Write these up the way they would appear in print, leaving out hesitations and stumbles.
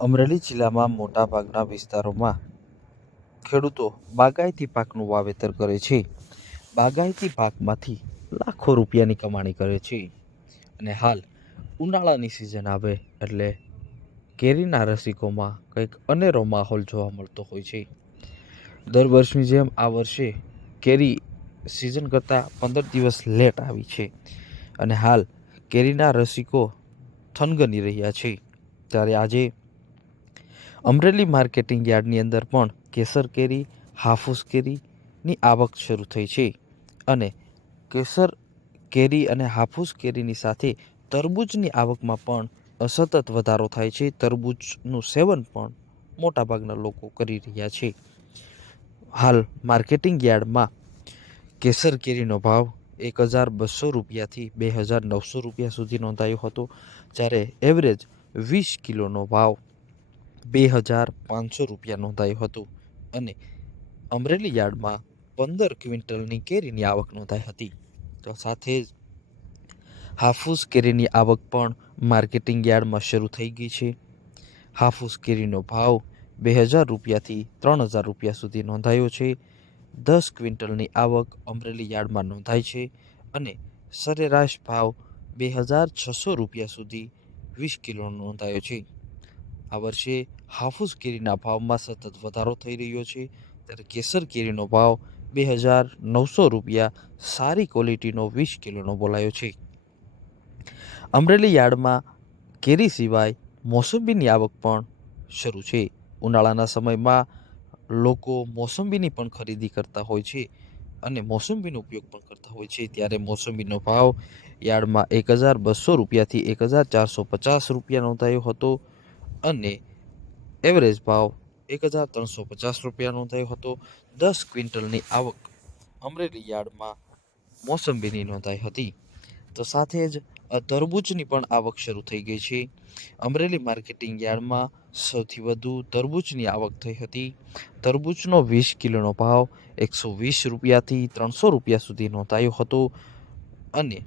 અમરેલી જિલ્લામાં મોટાભાગના વિસ્તારોમાં ખેડૂતો બાગાયતી પાકનું વાવેતર કરે છે. બાગાયતી પાકમાંથી લાખો રૂપિયાની કમાણી કરે છે અને હાલ ઉનાળાની સિઝન આવે એટલે કેરીના રસિકોમાં કંઈક અનેરો માહોલ જોવા મળતો હોય છે. દર વર્ષની જેમ આ વર્ષે કેરી સિઝન કરતાં 15 દિવસ લેટ આવી છે અને હાલ કેરીના રસિકો થનગની રહ્યા છે. ત્યારે આજે અમરેલી માર્કેટિંગ યાર્ડની અંદર પણ કેસર કેરી, હાફૂસ કેરીની આવક શરૂ થઈ છે અને કેસર કેરી અને હાફૂસ કેરીની સાથે તરબૂચની આવકમાં પણ સતત વધારો થાય છે. તરબૂચનું સેવન પણ મોટાભાગના લોકો કરી રહ્યા છે. હાલ માર્કેટિંગ યાર્ડમાં કેસર કેરીનો ભાવ 1200 રૂપિયાથી 2900 રૂપિયા સુધી નોંધાયો હતો, જ્યારે એવરેજ 20 કિલોનો ભાવ 2500 રૂપિયા નોંધાયો હતો અને અમરેલી યાર્ડમાં 15 ક્વિન્ટલની કેરીની આવક નોંધાઈ હતી. તો સાથે જ હાફૂસ કેરીની આવક પણ માર્કેટિંગ યાર્ડમાં શરૂ થઈ ગઈ છે. હાફૂસ કેરીનો ભાવ 2000 રૂપિયાથી 3000 રૂપિયા સુધી નોંધાયો છે. 10 ક્વિન્ટલની આવક અમરેલી યાર્ડમાં નોંધાઈ છે અને સરેરાશ ભાવ 2600 રૂપિયા સુધી 20 કિલોનો નોંધાયો છે. આ વર્ષે હાફૂસ કેરીના ભાવમાં સતત વધારો થઈ રહ્યો છે, ત્યારે કેસર કેરીનો ભાવ 2900 રૂપિયા સારી ક્વોલિટીનો 20 કિલોનો બોલાયો છે. અમરેલી યાર્ડમાં કેરી સિવાય મોસંબીની આવક પણ શરૂ છે. ઉનાળાના સમયમાં લોકો મોસંબીની પણ ખરીદી કરતા હોય છે અને મોસંબીનો ઉપયોગ પણ કરતા હોય છે. ત્યારે મોસંબીનો ભાવ યાર્ડમાં 1200 રૂપિયાથી 1450 રૂપિયા નોંધાયો હતો અને એવરેજ ભાવ 1350 રૂપિયા નોંધાયો હતો. 10 ક્વિન્ટલની આવક અમરેલી યાર્ડમાં મોસંબીની નોંધાઈ હતી. તો સાથે જ તરબૂચની પણ આવક શરૂ થઈ ગઈ છે. અમરેલી માર્કેટિંગ યાર્ડમાં સૌથી વધુ તરબૂચની આવક થઈ હતી. તરબૂચનો 20 કિલોનો ભાવ 120 રૂપિયાથી 300 રૂપિયા સુધી નોંધાયો હતો અને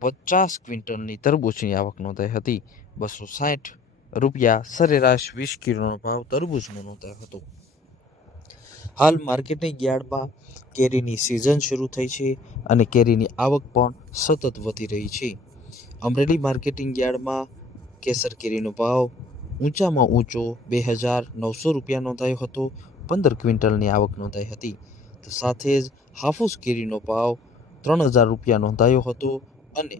50 ક્વિન્ટલની તરબૂચની આવક નોંધાઈ હતી. 260 રૂપિયા સરેરાશ 20 કિલોનો ભાવ તરબૂચનો નોંધાયો હતો. હાલ માર્કેટિંગ યાર્ડમાં કેરીની સિઝન શરૂ થઈ છે અને કેરીની આવક પણ સતત વધી રહી છે. અમરેલી માર્કેટિંગ યાર્ડમાં કેસર કેરીનો ભાવ ઊંચામાં ઊંચો 2900 રૂપિયા નોંધાયો હતો. 15 ક્વિન્ટલની આવક નોંધાઈ હતી. તો સાથે જ હાફૂસ કેરીનો ભાવ 3000 રૂપિયા નોંધાયો હતો અને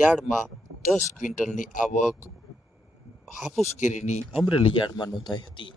યાર્ડમાં 10 ક્વિન્ટલની આવક હાફૂસ કેરીની અમરેલી યાર્ડમાં નોંધાઈ હતી.